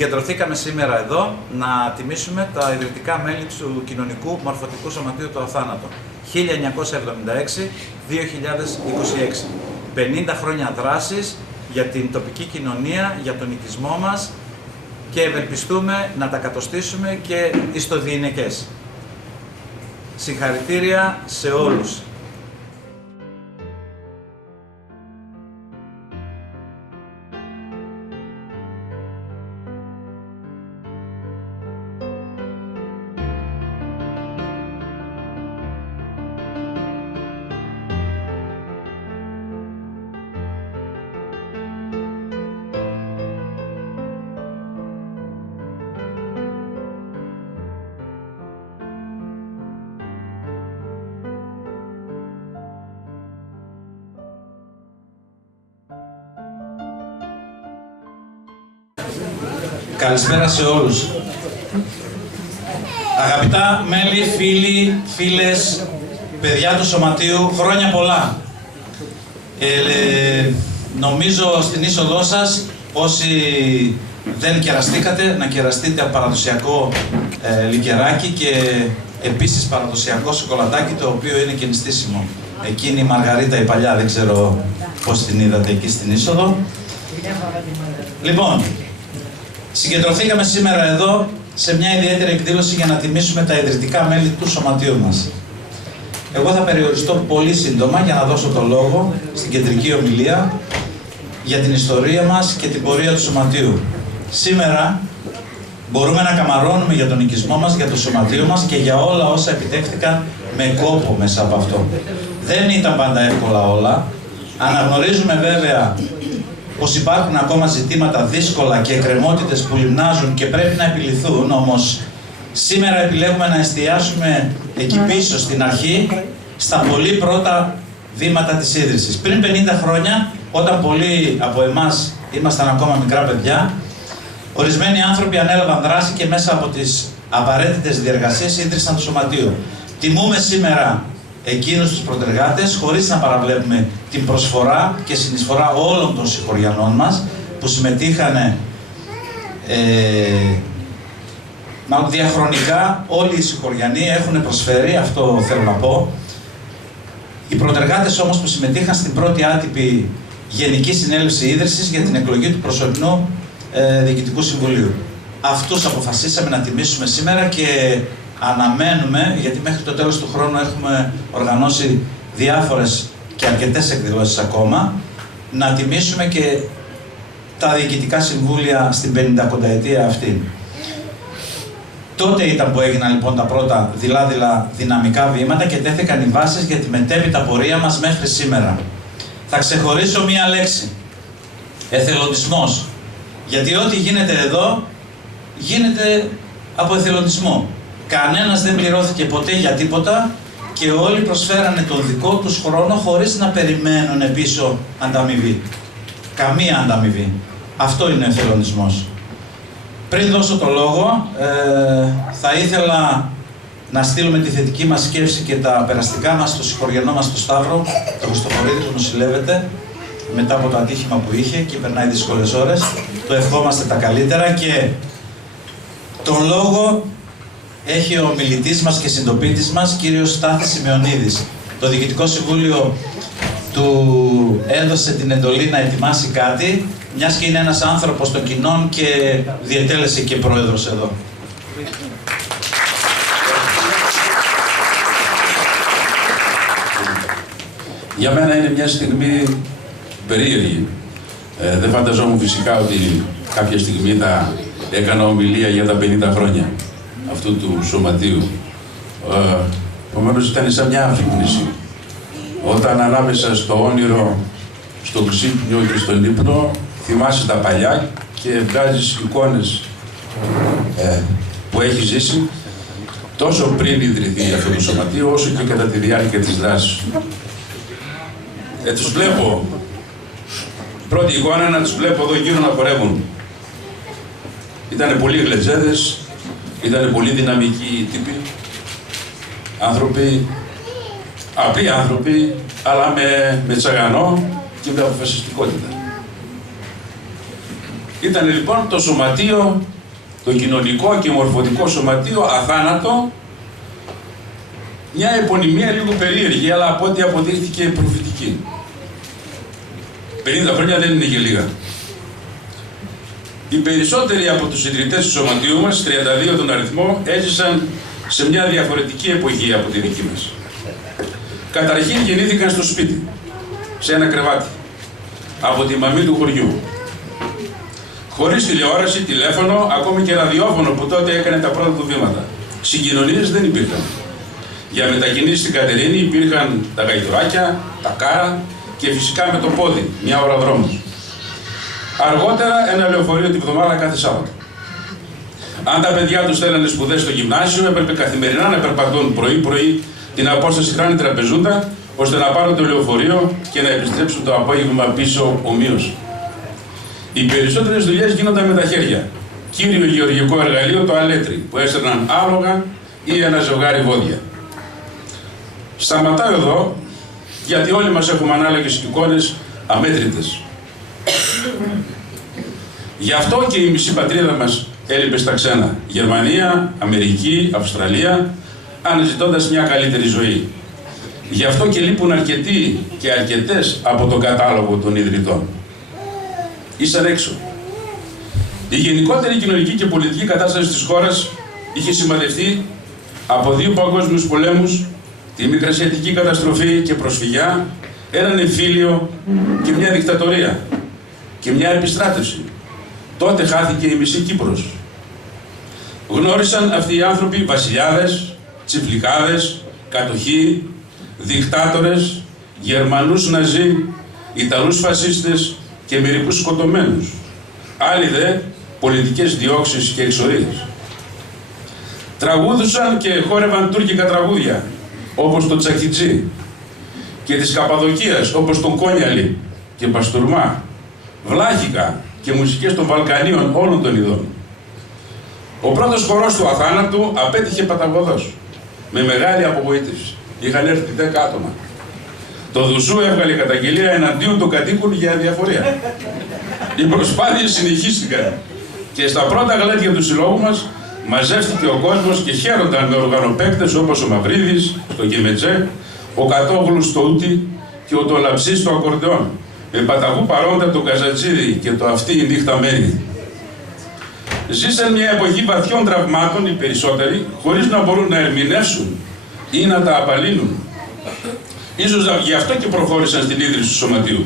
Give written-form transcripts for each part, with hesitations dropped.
Συγκεντρωθήκαμε σήμερα εδώ να τιμήσουμε τα ιδρυτικά μέλη του Κοινωνικού Μορφωτικού Σωματείου του Αθάνατο 1976-2026. 50 χρόνια δράσης για την τοπική κοινωνία, για τον οικισμό μας και ευελπιστούμε να τα κατοστήσουμε και εις το διηνεκές. Συγχαρητήρια σε όλους. Καλησπέρα σε όλους. Αγαπητά μέλη, φίλοι, φίλες, παιδιά του Σωματείου, χρόνια πολλά. Νομίζω στην είσοδό σας, όσοι δεν κεραστήκατε, να κεραστείτε παραδοσιακό λικεράκι και επίσης παραδοσιακό σοκολατάκι, το οποίο είναι και νηστίσιμο. Εκείνη η Μαργαρίτα η παλιά, δεν ξέρω πώς την είδατε εκεί στην είσοδο. Λοιπόν, συγκεντρωθήκαμε σήμερα εδώ σε μια ιδιαίτερη εκδήλωση για να τιμήσουμε τα ιδρυτικά μέλη του Σωματείου μας. Εγώ θα περιοριστώ πολύ σύντομα για να δώσω το λόγο στην κεντρική ομιλία για την ιστορία μας και την πορεία του Σωματείου. Σήμερα μπορούμε να καμαρώνουμε για τον οικισμό μας, για το Σωματείο μας και για όλα όσα επιτεύχθηκαν με κόπο μέσα από αυτό. Δεν ήταν πάντα εύκολα όλα. Αναγνωρίζουμε βέβαια πως υπάρχουν ακόμα ζητήματα δύσκολα και εκκρεμότητες που λιμνάζουν και πρέπει να επιληθούν, όμως σήμερα επιλέγουμε να εστιάσουμε εκεί πίσω στην αρχή, στα πολύ πρώτα βήματα της ίδρυσης. Πριν 50 χρόνια, όταν πολλοί από εμάς ήμασταν ακόμα μικρά παιδιά, ορισμένοι άνθρωποι ανέλαβαν δράση και μέσα από τις απαραίτητες διεργασίες ίδρυσαν το Σωματείο. Τιμούμε σήμερα εκείνους τους προτεργάτες, χωρίς να παραβλέπουμε την προσφορά και συνεισφορά όλων των συγχωριανών μας που συμμετείχαν διαχρονικά. Όλοι οι συγχωριανοί έχουν προσφέρει, αυτό θέλω να πω. Οι προτεργάτες όμως που συμμετείχαν στην πρώτη άτυπη Γενική Συνέλευση Ίδρυσης για την εκλογή του προσωρινού Διοικητικού Συμβουλίου. Αυτούς αποφασίσαμε να τιμήσουμε σήμερα και αναμένουμε, γιατί μέχρι το τέλος του χρόνου έχουμε οργανώσει διάφορες και αρκετές εκδηλώσεις ακόμα, να τιμήσουμε και τα διοικητικά συμβούλια στην 50κονταετία αυτή. Τότε ήταν που έγιναν λοιπόν τα πρώτα δειλά-δειλά δυναμικά βήματα και τέθηκαν οι βάσεις για τη μετέπειτα πορεία μας μέχρι σήμερα. Θα ξεχωρίσω μία λέξη. Εθελοντισμός. Γιατί ό,τι γίνεται εδώ, γίνεται από εθελοντισμό. Κανένας δεν πληρώθηκε ποτέ για τίποτα και όλοι προσφέρανε τον δικό τους χρόνο χωρίς να περιμένουν πίσω ανταμοιβή. Καμία ανταμοιβή. Αυτό είναι ο εθελοντισμός. Πριν δώσω το λόγο, θα ήθελα να στείλουμε τη θετική μας σκέψη και τα περαστικά μας στο συγχωριανό μας στο Σταύρο, το Χριστοφορίδη που νοσηλεύεται μετά από το ατύχημα που είχε και περνάει δύσκολες ώρες. Το ευχόμαστε τα καλύτερα και τον λόγο έχει ο μιλητής μας και συντοπίτης μας, κύριος Στάθης Σημεωνίδης. Το Διοικητικό Συμβούλιο του έδωσε την εντολή να ετοιμάσει κάτι, μιας και είναι ένας άνθρωπος των κοινών και διετέλεσε και πρόεδρος εδώ. Για μένα είναι μια στιγμή περίεργη. Δεν φανταζόμουν φυσικά ότι κάποια στιγμή θα έκανα ομιλία για τα 50 χρόνια αυτού του Σωματείου. Επομένως ήταν σαν μια αφύπνιση. Όταν ανάμεσα στο όνειρο, στο ξύπνιο και στον ύπνο, θυμάσαι τα παλιά και βγάζεις εικόνες που έχει ζήσει τόσο πριν ιδρυθεί αυτό το Σωματείο, όσο και κατά τη διάρκεια της δράσης. Τους βλέπω, πρώτη εικόνα να τους βλέπω εδώ γύρω να πορεύουν. Ήτανε πολλοί γλετζέδες, ήτανε πολύ δυναμικοί τύποι, άνθρωποι, απλοί άνθρωποι, αλλά με τσαγανό και με αποφασιστικότητα. Ήταν λοιπόν το σωματείο, το κοινωνικό και μορφωτικό σωματείο αθάνατο, μια επωνυμία λίγο περίεργη, αλλά από ό,τι αποδείχθηκε προφητική. 50 χρόνια δεν είναι και λίγα. Οι περισσότεροι από τους ιδρυτές του σωματείου μας, 32 τον αριθμό, έζησαν σε μια διαφορετική εποχή από τη δική μας. Καταρχήν γεννήθηκαν στο σπίτι, σε ένα κρεβάτι, από τη μαμή του χωριού. Χωρίς τηλεόραση, τηλέφωνο, ακόμη και ραδιόφωνο που τότε έκανε τα πρώτα του βήματα. Συγκοινωνίες δεν υπήρχαν. Για μετακινήσεις στην Κατερίνη υπήρχαν τα γαϊδουράκια, τα κάρα και φυσικά με το πόδι, μια ώρα δρόμος. Αργότερα ένα λεωφορείο τη βδομάδα κάθε Σάββατο. Αν τα παιδιά τους θέλανε σπουδές στο γυμνάσιο, έπρεπε καθημερινά να περπατούν πρωί-πρωί την απόσταση χράνη τραπεζούντα, ώστε να πάρουν το λεωφορείο και να επιστρέψουν το απόγευμα πίσω ομοίως. Οι περισσότερες δουλειές γίνονταν με τα χέρια. Κύριο γεωργικό εργαλείο το αλέτρι, που έστερναν άλογα ή ένα ζευγάρι βόδια. Σταματάω εδώ, γιατί όλοι μας έχουμε ανάλογες εικόνες αμέτρητες. Γι' αυτό και η μισή πατρίδα μας έλειπε στα ξένα. Γερμανία, Αμερική, Αυστραλία, αναζητώντας μια καλύτερη ζωή. Γι' αυτό και λείπουν αρκετοί και αρκετές από τον κατάλογο των ιδρυτών. Ήσαν έξω. Η γενικότερη κοινωνική και πολιτική κατάσταση της χώρας είχε σημαδευτεί από 2 παγκόσμιους πολέμους, τη μικρασιατική καταστροφή και προσφυγιά, έναν εμφύλιο και μια δικτατορία και μια επιστράτευση. Τότε χάθηκε η μισή Κύπρος. Γνώρισαν αυτοί οι άνθρωποι βασιλιάδες, τσιφλικάδες, κατοχοί, δικτάτορες, Γερμανούς Ναζί, Ιταλούς φασίστες και μερικούς σκοτωμένους. Άλλοι δε πολιτικές διώξεις και εξορίες. Τραγούδουσαν και χόρευαν τουρκικά τραγούδια, όπως το Τσακιτζή, και της Καπαδοκίας, όπως τον Κόνιαλη και Παστούρμα, βλάχικα και μουσικές των Βαλκανίων όλων των ειδών. Ο πρώτος χορός του αθάνατου απέτυχε παταγωδός, με μεγάλη απογοήτευση. Είχαν έρθει 10 άτομα. Το Δουσού έβγαλε καταγγελία εναντίον των κατοίκων για αδιαφορία. Οι προσπάθειες συνεχίστηκαν και στα πρώτα γλέντια του συλλόγου μας μαζεύτηκε ο κόσμος και χαίρονταν με οργανοπαίκτες όπως ο Μαυρίδης στο Κεμετζέ, ο Κατόγλου στο Ούτι και ο Τολαψής στο ακορντεόν, με παταγού παρόντα το Καζατζίδι και το αυτή η νύχτα μένει. Ζήσαν μια εποχή βαθιών τραυμάτων οι περισσότεροι, χωρίς να μπορούν να ερμηνεύσουν ή να τα απαλύνουν. Ίσως γι' αυτό και προχώρησαν στην ίδρυση του σωματείου.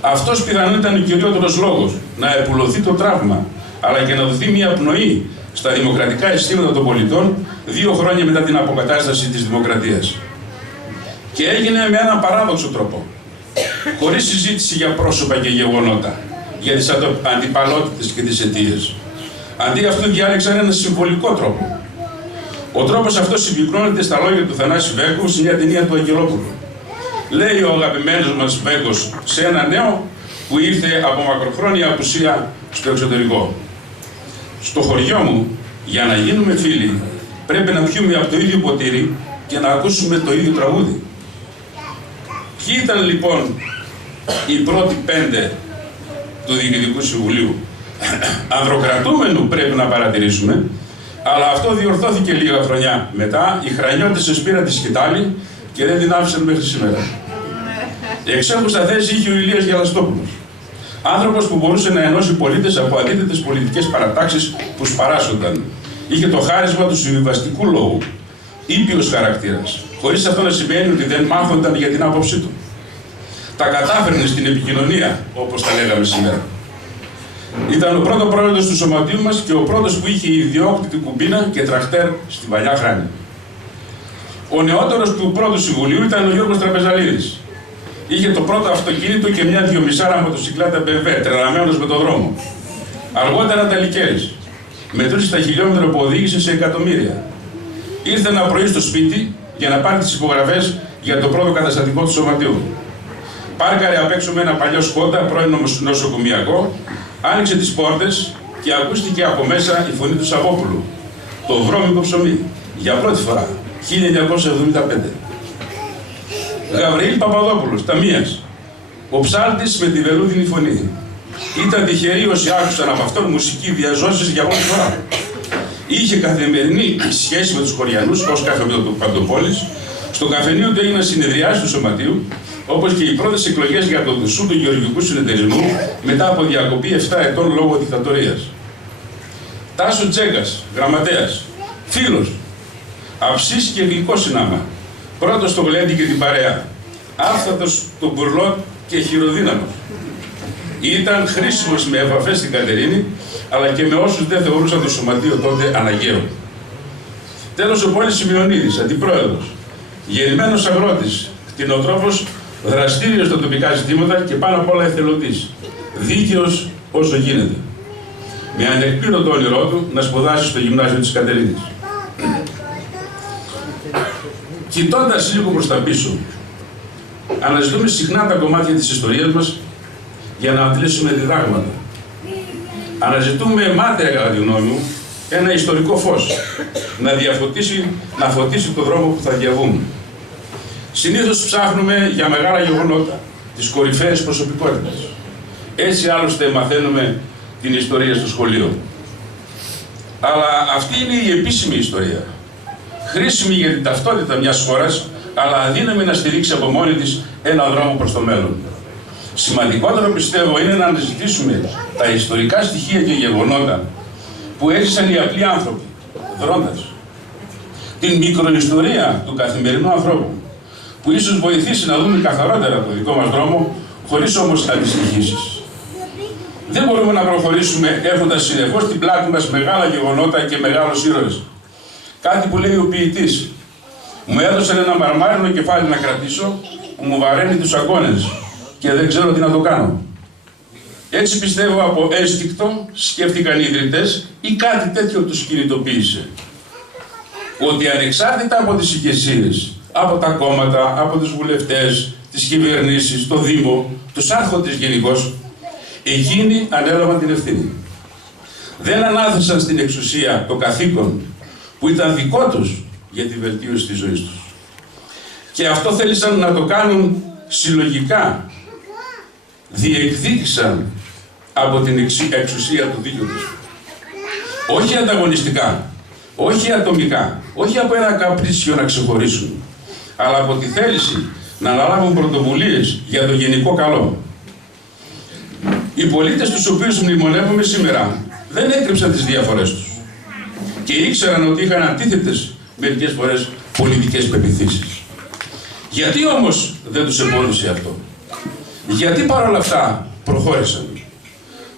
Αυτός πιθανόν ήταν ο κυριότερος λόγος, να επουλωθεί το τραύμα, αλλά και να δοθεί μια πνοή στα δημοκρατικά αισθήματα των πολιτών 2 χρόνια μετά την αποκατάσταση της δημοκρατίας. Και έγινε με έναν παράδοξο τρόπο, χωρίς συζήτηση για πρόσωπα και γεγονότα, για τις αντιπαλότητες και τις αιτίες. Αντί αυτού διάλεξαν ένα συμβολικό τρόπο. Ο τρόπος αυτός συμπυκνώνεται στα λόγια του Θανάση Βέγκου σε μια ταινία του Αγγελόπουλου. Λέει ο αγαπημένος μας Βέγκος σε ένα νέο που ήρθε από μακροχρόνια απουσία στο εξωτερικό. Στο χωριό μου, για να γίνουμε φίλοι, πρέπει να πιούμε από το ίδιο ποτήρι και να ακούσουμε το ίδιο τραγούδι. Ποιοι ήταν λοιπόν οι πρώτοι 5 του Διοικητικού Συμβουλίου? Ανδροκρατούμενου πρέπει να παρατηρήσουμε, αλλά αυτό διορθώθηκε λίγα χρονιά μετά. Οι Χρανιώτες πήραν τη σκητάλη και δεν την άφησαν μέχρι σήμερα. Εξέχουσα θέση είχε ο Ηλίας Γελαστόπουλος. Άνθρωπος που μπορούσε να ενώσει πολίτες από αντίθετες πολιτικές παρατάξεις που σπαράσσονταν. Είχε το χάρισμα του συμβιβαστικού λόγου. Ήπιος χαρακτήρας. Χωρίς αυτό να σημαίνει ότι δεν μάθονταν για την άποψή του. Τα κατάφερνε στην επικοινωνία, όπως τα λέγαμε σήμερα. Ήταν ο πρώτος πρόεδρος του σωματείου μας και ο πρώτος που είχε ιδιόκτητη κουμπίνα και τραχτέρ στη Παλιά Χράνη. Ο νεότερος του πρώτου συμβουλίου ήταν ο Γιώργος Τραπεζαλίδης. Είχε το πρώτο αυτοκίνητο και μια 2,5 μοτοσυκλέτα BMW, τρελαμένος με τον δρόμο. Αργότερα τα Λικέρης. Μετρούσε τα χιλιόμετρα που οδήγησε σε εκατομμύρια. Ήρθε ένα πρωί στο σπίτι για να πάρει τις υπογραφές για το πρώτο καταστατικό του σωματείου. Πάρκαρε απ' έξω με ένα παλιό Σκόντα, πρώην νοσοκομιακό, άνοιξε τις πόρτες και ακούστηκε από μέσα η φωνή του Σαββόπουλου. Το βρώμικο ψωμί. Για πρώτη φορά. 1975. Γαβριήλ Παπαδόπουλος, Ταμίας. Ο ψάλτης με τη βελούδινη φωνή. Ήταν τυχεροί όσοι άκουσαν από αυτόν μουσική διαζώσεις για πρώτη φορά. Είχε καθημερινή σχέση με τους χωριανούς ως καφενείο του Παντοπόλης, στο καφενείο του έγιναν συνεδριάσεις του Σωματείου, όπως και οι πρώτες εκλογές για το δουσού του Γεωργικού Συνεταιρισμού μετά από διακοπή 7 ετών λόγω δικτατορίας. Τάσο Τζέγκας, γραμματέας, φίλος, αψής και γλυκό συνάμα, πρώτος στο γλέντι και την παρέα, άφθατος τον μπουρλότ και χειροδύναμος. Ήταν χρήσιμος με επαφές στην Κατερίνη, αλλά και με όσους δεν θεωρούσαν το Σωματείο τότε αναγκαίο. Τέλος, ο Πόλης Σημειονίδης, αντιπρόεδρος, γεννημένος αγρότης, κτηνοτρόφος, δραστήριος στα τοπικά ζητήματα και πάνω απ' όλα εθελοντής, δίκαιος όσο γίνεται. Με ανεκπλήρωτο όνειρό του να σπουδάσει στο γυμνάσιο της Κατερίνης. Κοιτώντας λίγο προς τα πίσω, αναζητούμε συχνά τα κομμάτια της ιστορίας μας για να αντλήσουμε διδάγματα. Αναζητούμε μάταια, κατά τη γνώμη μου, ένα ιστορικό φως, να φωτίσει το δρόμο που θα διαβούμε. Συνήθως ψάχνουμε για μεγάλα γεγονότα, τις κορυφαίες προσωπικότητες. Έτσι άλλωστε μαθαίνουμε την ιστορία στο σχολείο. Αλλά αυτή είναι η επίσημη ιστορία. Χρήσιμη για την ταυτότητα μιας χώρας, αλλά αδύναμη να στηρίξει από μόνη της έναν δρόμο προς το μέλλον. Σημαντικότερο πιστεύω είναι να αναζητήσουμε τα ιστορικά στοιχεία και γεγονότα που έζησαν οι απλοί άνθρωποι, δρώντας. Την μικροϊστορία του καθημερινού ανθρώπου, που ίσως βοηθήσει να δούμε καθαρότερα το δικό μας δρόμο, χωρίς όμως αντιστοιχήσεις. Δεν μπορούμε να προχωρήσουμε έχοντας συνεχώς στην πλάτη μας μεγάλα γεγονότα και μεγάλους ήρωες. Κάτι που λέει ο ποιητής. Μου έδωσαν ένα μαρμάρινο κεφάλι να κρατήσω, που μου βαραίνει τους αγώνες και δεν ξέρω τι να το κάνω. Έτσι πιστεύω από ένστικτο σκέφτηκαν οι ιδρυτές ή κάτι τέτοιο τους κινητοποίησε. Ότι ανεξάρτητα από τις ηγεσίες, από τα κόμματα, από τους βουλευτές, τις κυβερνήσεις, το Δήμο, τους άρχοντες γενικώς, εκείνοι ανέλαβαν την ευθύνη. Δεν ανάθεσαν στην εξουσία το καθήκον που ήταν δικό τους για τη βελτίωση της ζωής τους. Και αυτό θέλησαν να το κάνουν συλλογικά. Διεκδίκησαν από την εξουσία του δίκαιου τους. Όχι ανταγωνιστικά, όχι ατομικά, όχι από ένα καπρίσιο να ξεχωρίσουν, αλλά από τη θέληση να αναλάβουν πρωτοβουλίες για το γενικό καλό. Οι πολίτες τους οποίους μνημονεύουμε σήμερα δεν έκρυψαν τις διαφορές τους και ήξεραν ότι είχαν αντίθετες μερικές φορές πολιτικές πεποιθήσεις. Γιατί όμως δεν τους εμπόδισε αυτό? Γιατί παρόλα αυτά προχώρησαν?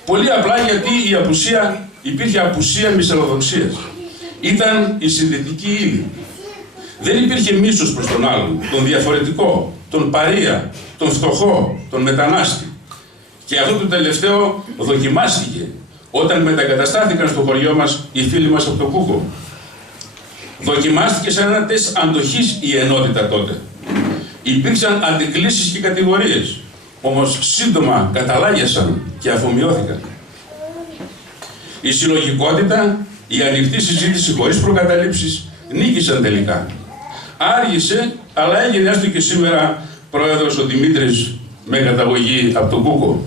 Πολύ απλά γιατί υπήρχε απουσία μυσαλλοδοξίας. Ήταν η συνδετική ύλη. Δεν υπήρχε μίσος προς τον άλλον, τον διαφορετικό, τον παρεία, τον φτωχό, τον μετανάστη. Και αυτό το τελευταίο δοκιμάστηκε όταν μετακαταστάθηκαν στο χωριό μας οι φίλοι μας από το Κούκο. Δοκιμάστηκε σαν ένα τεστ αντοχής η ενότητα τότε. Υπήρξαν αντικλήσεις και κατηγορίες, όμως σύντομα καταλάγιασαν και αφομοιώθηκαν. Η συλλογικότητα, η ανοιχτή συζήτηση χωρίς προκαταλήψεις νίκησαν τελικά. Άργησε, αλλά έγινε έστω και σήμερα πρόεδρος ο Δημήτρης με καταγωγή από τον Κούκο.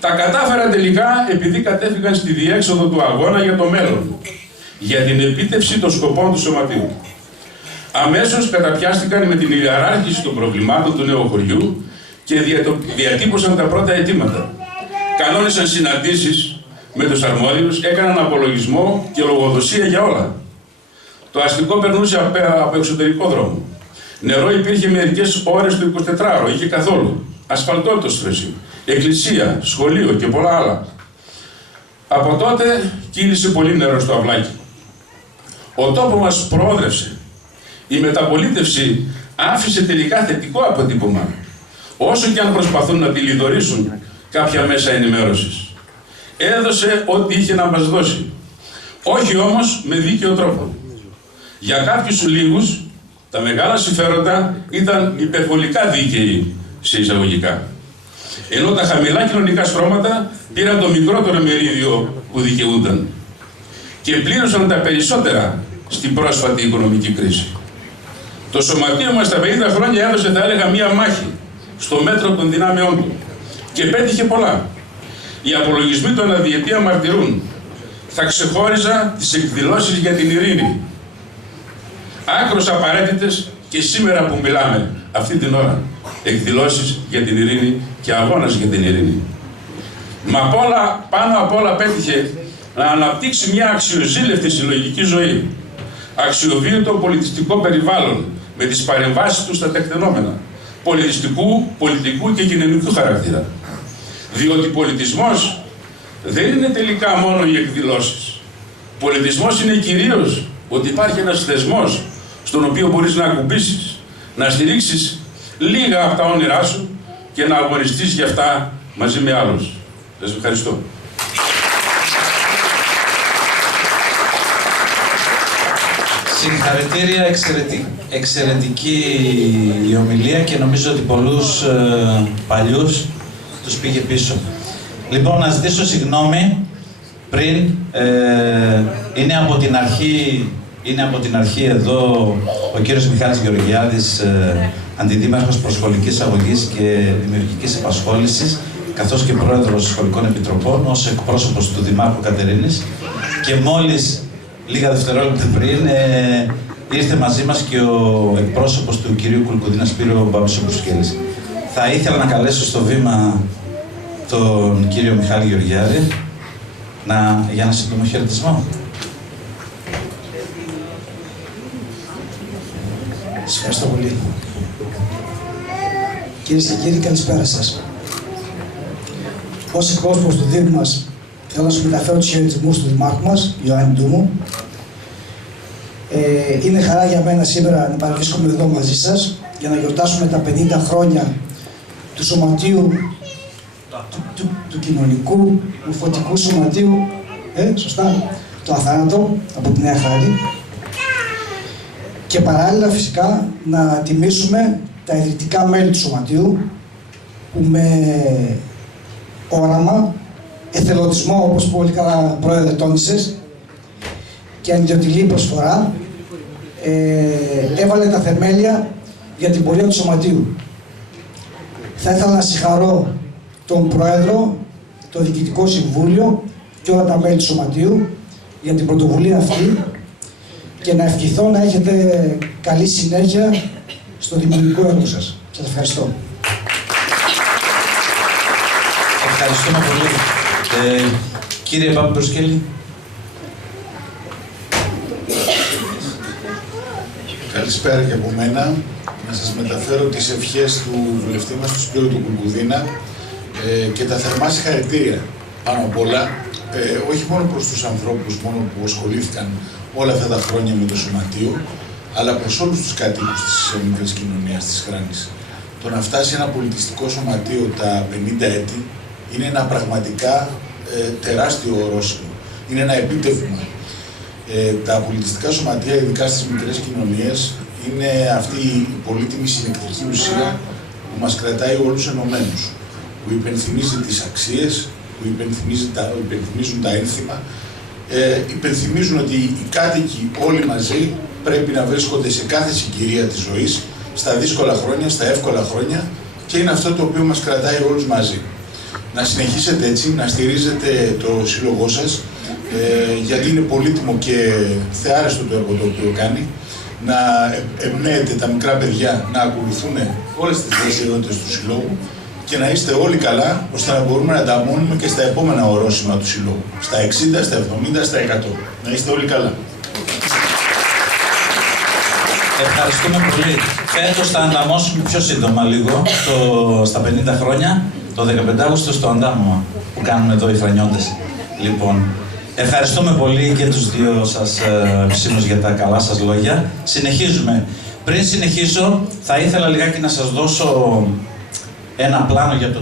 Τα κατάφεραν τελικά επειδή κατέφυγαν στη διέξοδο του αγώνα για το μέλλον, για την επίτευξη των σκοπών του Σωματείου. Αμέσως καταπιάστηκαν με την ιεράρχηση των προβλημάτων του νέου χωριού και διατύπωσαν τα πρώτα αιτήματα. Κανόνισαν συναντήσεις με τους αρμόδιους, έκαναν απολογισμό και λογοδοσία για όλα. Το αστικό περνούσε από εξωτερικό δρόμο. Νερό υπήρχε μερικές ώρες το 24ωρο, είχε καθόλου. Ασφαλτότοστρωση, εκκλησία, σχολείο και πολλά άλλα. Από τότε κύλησε πολύ νερό στο αυλάκι. Ο τόπος μας προόδρευσε. Η μεταπολίτευση άφησε τελικά θετικό αποτύπωμα, όσο και αν προσπαθούν να τη λιδωρήσουν κάποια μέσα ενημέρωσης. Έδωσε ό,τι είχε να μας δώσει. Όχι όμως με δίκαιο τρόπο. Για κάποιους λίγους, τα μεγάλα συμφέροντα ήταν υπερβολικά δίκαιοι σε εισαγωγικά. Ενώ τα χαμηλά κοινωνικά στρώματα πήραν το μικρότερο μερίδιο που δικαιούνταν και πλήρωσαν τα περισσότερα στην πρόσφατη οικονομική κρίση. Το Σωματείο μας τα 50 χρόνια έδωσε, θα έλεγα, μία μάχη στο μέτρο των δυνάμεών του και πέτυχε πολλά. Οι απολογισμοί του αναδιετία μαρτυρούν. Θα ξεχώριζα τις εκδηλώσεις για την ειρήνη. Άκρως απαραίτητες και σήμερα που μιλάμε, αυτή την ώρα. Εκδηλώσεις για την ειρήνη και αγώνας για την ειρήνη. Μα πάνω απ' όλα πέτυχε να αναπτύξει μια αξιοζήλευτη συλλογική ζωή. Αξιοβίωτο πολιτιστικό περιβάλλον με τις παρεμβάσεις του στα τεκτενόμενα. Πολιτικού και κοινωνικού χαρακτήρα. Διότι πολιτισμός δεν είναι τελικά μόνο οι εκδηλώσεις. Πολιτισμός είναι κυρίως ότι υπάρχει ένας θεσμός στον οποίο μπορείς να ακουμπήσεις, να στηρίξεις λίγα από τα όνειρά σου και να αγωνιστείς για αυτά μαζί με άλλους. Σας ευχαριστώ. Συγχαρητήρια, εξαιρετική η ομιλία και νομίζω ότι πολλούς παλιούς τους πήγε πίσω. Λοιπόν, να ζητήσω συγγνώμη πριν, είναι από την αρχή εδώ ο κύριος Μιχάλης Γεωργιάδης, Αντιδήμαρχος Προσχολικής Αγωγής και Δημιουργικής Επασχόλησης, καθώς και Πρόεδρος Σχολικών Επιτροπών, ως εκπρόσωπος του Δημάρχου Κατερίνης, και μόλις λίγα δευτερόλεπτα πριν ήρθε μαζί μας και ο εκπρόσωπος του κυρίου Κουλκουδίνα Σπύρο Μπαμπισοπρουσκέλης. Θα ήθελα να καλέσω στο βήμα τον κύριο Μιχάλη Γεωργιάδη για ένα σύντομο χαιρετισμό. Σας ευχαριστώ πολύ. Κυρίες και κύριοι, καλησπέρα σας. Ως εκπρόσωπος του Δήμου μας, θέλω να σου μεταφέρω τους χαιρετισμούς του Δημάρχου μας, Ιωάννη Ντούμου. Είναι χαρά για μένα σήμερα να παραβρίσκομαι εδώ μαζί σας για να γιορτάσουμε τα 50 χρόνια του Σωματείου, του Κοινωνικού, του Φωτικού Σωματείου, σωστά, το Αθάνατο, από τη Νέα Χάρη. Και παράλληλα φυσικά να τιμήσουμε τα ιδρυτικά μέλη του Σωματείου που με όραμα, εθελοντισμό, όπως πολύ καλά πρόεδρε τόνισες, και ανιδιοτελή προσφορά έβαλε τα θεμέλια για την πορεία του Σωματείου. Θα ήθελα να συγχαρώ τον Πρόεδρο, το Διοικητικό Συμβούλιο και όλα τα μέλη του Σωματείου για την πρωτοβουλία αυτή και να ευχηθώ να έχετε καλή συνέχεια στο δημιουργικό έργο σας. Σας ευχαριστώ. Ευχαριστούμε πολύ. Κύριε Παπαπροσκέλη. Καλησπέρα και από μένα. Να σας μεταφέρω τις ευχές του βουλευτή μας, του Σπύρου του Κουλκουδίνα, και τα θερμά συγχαρητήρια πάνω απ' όλα, όχι μόνο προς τους ανθρώπους μόνο που ασχολήθηκαν όλα αυτά τα χρόνια με το Σωματείο, αλλά προς όλους τους κατοίκους της μικρής κοινωνίας της Χράνης. Το να φτάσει ένα πολιτιστικό σωματείο τα 50 έτη είναι ένα πραγματικά τεράστιο ορόσημο. Είναι ένα επίτευγμα. Τα πολιτιστικά σωματεία, ειδικά στις μικρές κοινωνίες, είναι αυτή η πολύτιμη συνεκτική ουσία που μας κρατάει όλους ενωμένους, που υπενθυμίζει τις αξίες, που υπενθυμίζουν τα ένθιμα, υπενθυμίζουν ότι οι κάτοικοι όλοι μαζί πρέπει να βρίσκονται σε κάθε συγκυρία της ζωής, στα δύσκολα χρόνια, στα εύκολα χρόνια, και είναι αυτό το οποίο μας κρατάει όλους μαζί. Να συνεχίσετε έτσι, να στηρίζετε το σύλλογό σας, γιατί είναι πολύτιμο και θεάρεστο το έργο το οποίο κάνει, να εμπνέετε τα μικρά παιδιά να ακολουθούν όλες τις δραστηριότητες του συλλόγου και να είστε όλοι καλά, ώστε να μπορούμε να τα μόνουμε και στα επόμενα ορόσημα του συλλόγου, στα 60, στα 70, στα 100. Να είστε όλοι καλά. Ευχαριστούμε πολύ. Φέτος θα ανταμώσουμε πιο σύντομα λίγο, στα 50 χρόνια, το 15 Αύγουστο στο αντάμωμα που κάνουν εδώ οι φρανιώτες. Λοιπόν, ευχαριστούμε πολύ και τους δύο σας επισήμως για τα καλά σας λόγια. Συνεχίζουμε. Πριν συνεχίσω, θα ήθελα λιγάκι να σας δώσω ένα πλάνο για το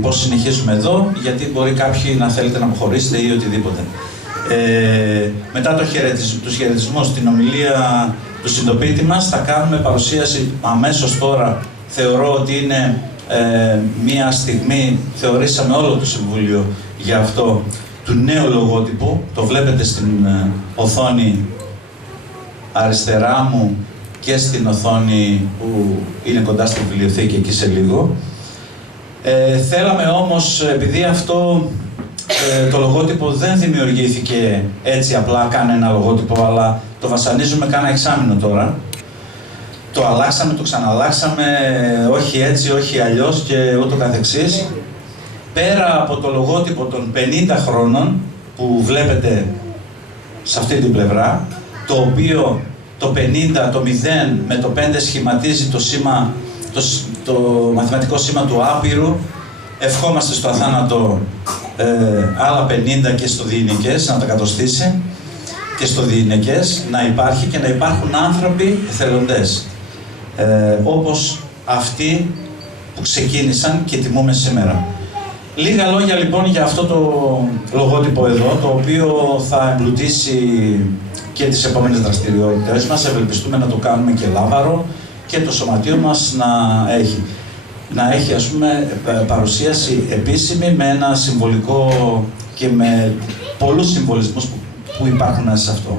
πώς συνεχίζουμε εδώ, γιατί μπορεί κάποιοι να θέλετε να αποχωρήσετε ή οτιδήποτε. Μετά τους χαιρετισμούς, την ομιλία του συντοπίτη μας, θα κάνουμε παρουσίαση αμέσως τώρα. Θεωρώ ότι είναι μία στιγμή, θεωρήσαμε όλο το Συμβούλιο για αυτό, του νέου λογότυπου. Το βλέπετε στην οθόνη αριστερά μου και στην οθόνη που είναι κοντά στη βιβλιοθήκη εκεί σε λίγο. Θέλαμε όμως, επειδή αυτό το λογότυπο δεν δημιουργήθηκε έτσι απλά, κάνε ένα λογότυπο, αλλά το βασανίζουμε κάνα εξάμηνο τώρα. Το αλλάξαμε, το ξαναλλάξαμε, όχι έτσι, όχι αλλιώς και ούτω καθεξής. Πέρα από το λογότυπο των 50 χρόνων που βλέπετε σε αυτή την πλευρά, το οποίο το 50, το 0 με το 5 σχηματίζει το σήμα, το μαθηματικό σήμα του άπειρου. Ευχόμαστε στο αθάνατο άλλα 50 και στο διηνικές να τα κατοστήσει και στο διηνικές να υπάρχει και να υπάρχουν άνθρωποι εθελοντές όπως αυτοί που ξεκίνησαν και τιμούμε σήμερα. Λίγα λόγια λοιπόν για αυτό το λογότυπο εδώ, το οποίο θα εμπλουτίσει και τις επόμενες δραστηριότητες μας. Ευελπιστούμε να το κάνουμε και λάβαρο και το σωματείο μας να έχει ας πούμε παρουσίαση επίσημη με ένα συμβολικό και με πολλούς συμβολισμούς που υπάρχουν μέσα σε αυτό.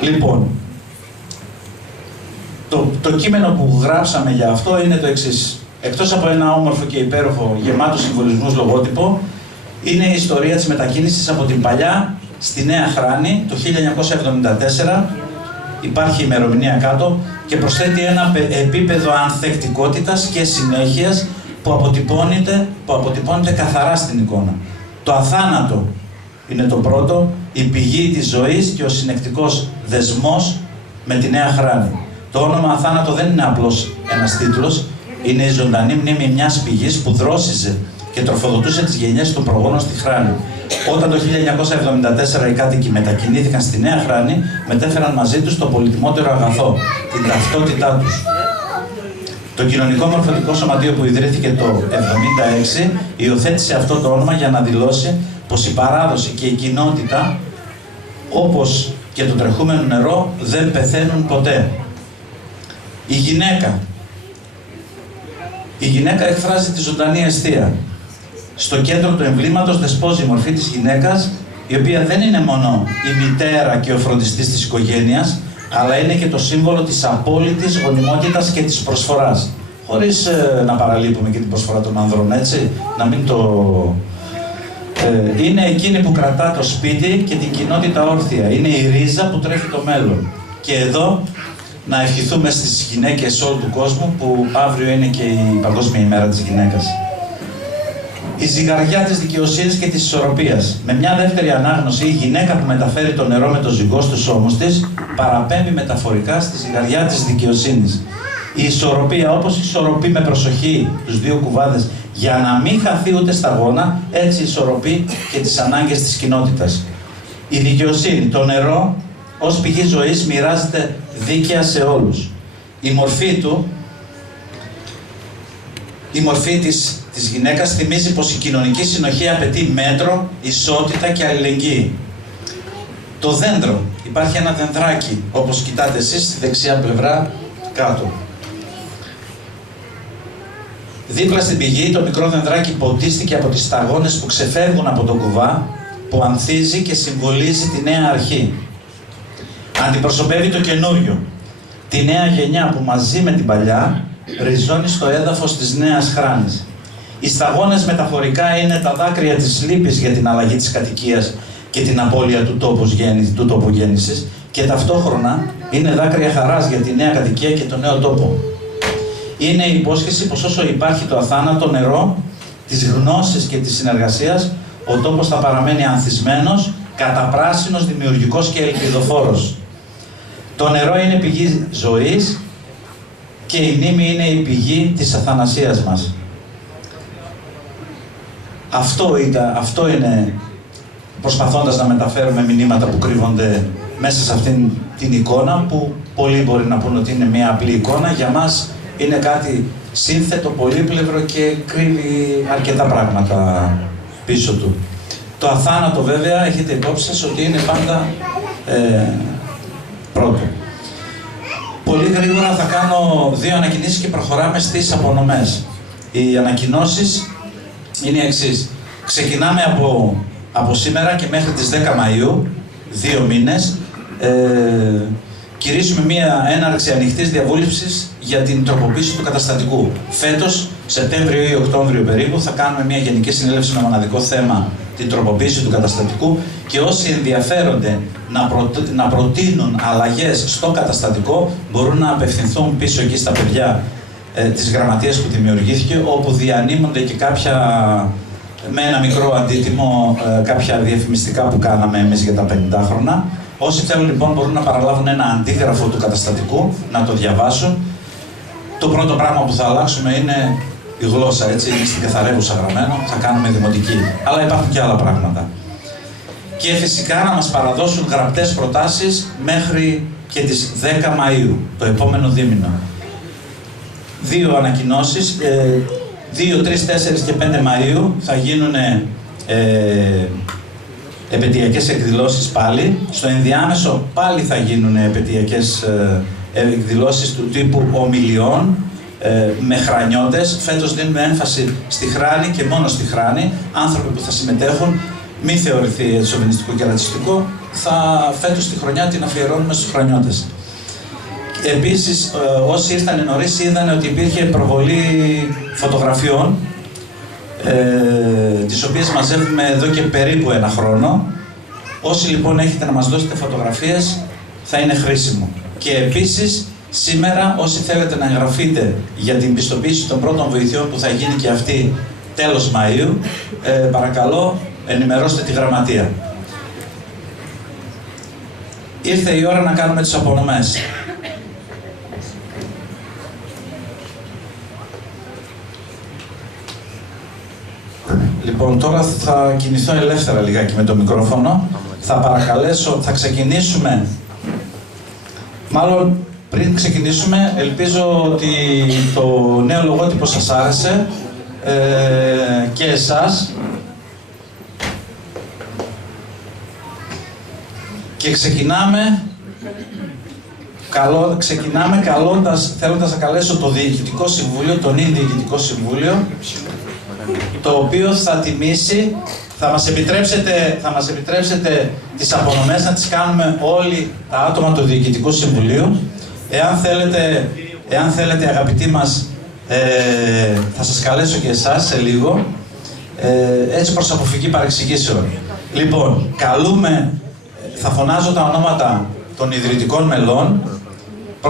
Λοιπόν, το κείμενο που γράψαμε για αυτό είναι το εξής. Εκτός από ένα όμορφο και υπέροχο γεμάτο συμβολισμούς λογότυπο, είναι η ιστορία της μετακίνησης από την παλιά στη Νέα Χράνη το 1974. Υπάρχει ημερομηνία κάτω και προσθέτει ένα επίπεδο ανθεκτικότητας και συνέχειας που αποτυπώνεται καθαρά στην εικόνα. Το αθάνατο είναι το πρώτο, η πηγή της ζωής και ο συνεκτικός δεσμός με τη Νέα Χράνη. Το όνομα αθάνατο δεν είναι απλώς ένας τίτλος, είναι η ζωντανή μνήμη μιας πηγής που δρόσιζε και τροφοδοτούσε τις γενιές των προγόνων στη Χράνη. Όταν το 1974 οι κάτοικοι μετακινήθηκαν στη Νέα Χράνη, μετέφεραν μαζί τους το πολυτιμότερο αγαθό, την ταυτότητά τους. Το Κοινωνικό Μορφωτικό Σωματείο που ιδρύθηκε το 1976 υιοθέτησε αυτό το όνομα για να δηλώσει πως η παράδοση και η κοινότητα, όπως και το τρεχούμενο νερό, δεν πεθαίνουν ποτέ. Η γυναίκα εκφράζει τη ζωντανή αιστεία. Στο κέντρο του εμβλήματος δεσπόζει η μορφή της γυναίκας, η οποία δεν είναι μόνο η μητέρα και ο φροντιστής της οικογένειας, αλλά είναι και το σύμβολο της απόλυτης γονιμότητας και της προσφοράς. Χωρίς να παραλείπουμε και την προσφορά των ανδρών, έτσι, να μην το... είναι εκείνη που κρατά το σπίτι και την κοινότητα όρθια. Είναι η ρίζα που τρέφει το μέλλον. Και εδώ να ευχηθούμε στις γυναίκες όλου του κόσμου, που αύριο είναι και η Παγκόσμια ημέρα της γυναίκας. Η ζυγαριά της δικαιοσύνης και της ισορροπίας. Με μια δεύτερη ανάγνωση, η γυναίκα που μεταφέρει το νερό με το ζυγό στους ώμους της παραπέμπει μεταφορικά στη ζυγαριά της δικαιοσύνης. Η ισορροπία, όπως ισορροπεί με προσοχή τους δύο κουβάδες για να μην χαθεί ούτε σταγόνα, έτσι ισορροπεί και τις ανάγκες της κοινότητας. Η δικαιοσύνη, το νερό, ως πηγή ζωής μοιράζεται δίκαια σε όλους. Η μορφή της γυναίκας θυμίζει πως η κοινωνική συνοχή απαιτεί μέτρο, ισότητα και αλληλεγγύη. Το δέντρο, υπάρχει ένα δενδράκι, όπως κοιτάτε εσείς στη δεξιά πλευρά κάτω. Δίπλα στην πηγή το μικρό δενδράκι ποτίστηκε από τις σταγόνες που ξεφεύγουν από τον κουβά, που ανθίζει και συμβολίζει τη νέα αρχή. Αντιπροσωπεύει το καινούριο, τη νέα γενιά που μαζί με την παλιά ριζώνει στο έδαφος της νέας Χράνης. Οι σταγόνες μεταφορικά είναι τα δάκρυα της λύπης για την αλλαγή της κατοικίας και την απώλεια του τόπου γέννησης, και ταυτόχρονα είναι δάκρυα χαράς για τη νέα κατοικία και τον νέο τόπο. Είναι η υπόσχεση πως όσο υπάρχει το αθάνατο νερό της γνώσης και της συνεργασίας, ο τόπος θα παραμένει ανθισμένος, καταπράσινος, δημιουργικός και ελπιδοφόρος. Το νερό είναι πηγή ζωής και η μνήμη είναι η πηγή της αθανασίας μας. Αυτό είναι, προσπαθώντας να μεταφέρουμε μηνύματα που κρύβονται μέσα σε αυτήν την εικόνα, που πολλοί μπορεί να πούν ότι είναι μια απλή εικόνα, για μας είναι κάτι σύνθετο, πολύπλευρο και κρύβει αρκετά πράγματα πίσω του. Το αθάνατο βέβαια έχετε υπόψη σας ότι είναι πάντα πρώτο. Πολύ γρήγορα θα κάνω δύο ανακοινήσεις και προχωράμε στις απονομές. Οι ανακοινώσεις είναι οι εξής. Ξεκινάμε από σήμερα και μέχρι τις 10 Μαΐου, 2 μήνες, κηρύσουμε μία έναρξη ανοιχτής διαβούλευσης για την τροποποίηση του καταστατικού. Φέτος, Σεπτέμβριο ή Οκτώβριο περίπου, θα κάνουμε μία γενική συνέλευση με μοναδικό θέμα την τροποποίηση του καταστατικού και όσοι ενδιαφέρονται να προτείνουν αλλαγές στο καταστατικό μπορούν να απευθυνθούν πίσω εκεί στα παιδιά της γραμματείας που δημιουργήθηκε, όπου διανύμονται και κάποια, με ένα μικρό αντίτιμο, κάποια διαφημιστικά που κάναμε εμείς για τα 50 χρόνια. Όσοι θέλουν λοιπόν μπορούν να παραλάβουν ένα αντίγραφο του καταστατικού, να το διαβάσουν. Το πρώτο πράγμα που θα αλλάξουμε είναι η γλώσσα, έτσι, είναι στην καθαρεύουσα γραμμένο, θα κάνουμε δημοτική. Αλλά υπάρχουν και άλλα πράγματα. Και φυσικά να μας παραδώσουν γραπτές προτάσεις μέχρι και τις 10 Μαΐου, το επόμενο δίμηνο. 2 ανακοινώσεις, 2, 3, 4 και 5 Μαΐου θα γίνουν επαιτειακές εκδηλώσεις πάλι. Στο ενδιάμεσο πάλι θα γίνουν επαιτειακές εκδηλώσεις του τύπου ομιλιών με χρανιώτες. Φέτος δίνουμε έμφαση στη Χράνη και μόνο στη Χράνη. Άνθρωποι που θα συμμετέχουν, μη θεωρηθεί σοβινιστικό και ρατσιστικό, φέτος τη χρονιά την αφιερώνουμε στους χρανιώτες. Επίσης, όσοι ήρθαν νωρίς είδαν ότι υπήρχε προβολή φωτογραφιών, τις οποίες μαζεύουμε εδώ και περίπου 1 χρόνο. Όσοι λοιπόν έχετε να μας δώσετε φωτογραφίες, θα είναι χρήσιμο. Και επίσης, σήμερα, όσοι θέλετε να εγγραφείτε για την πιστοποίηση των πρώτων βοηθειών που θα γίνει και αυτή τέλος Μαΐου, παρακαλώ, ενημερώστε τη γραμματεία. Ήρθε η ώρα να κάνουμε τις απονομές. Λοιπόν, τώρα θα κινηθώ ελεύθερα λιγάκι με το μικρόφωνο. Θα παρακαλέσω, θα ξεκινήσουμε. Μάλλον, πριν ξεκινήσουμε, ελπίζω ότι το νέο λογότυπο σας άρεσε και εσάς. Και ξεκινάμε θέλοντας να καλέσω το Διοικητικό Συμβούλιο, το νυν Διοικητικό Συμβούλιο, το οποίο θα τιμήσει, θα μας επιτρέψετε τις απονομές να τις κάνουμε όλοι τα άτομα του Διοικητικού Συμβουλίου. Εάν θέλετε αγαπητοί μας, θα σας καλέσω και εσάς σε λίγο, έτσι προς αποφυγή παρεξηγήσεων. Λοιπόν, θα φωνάζω τα ονόματα των ιδρυτικών μελών,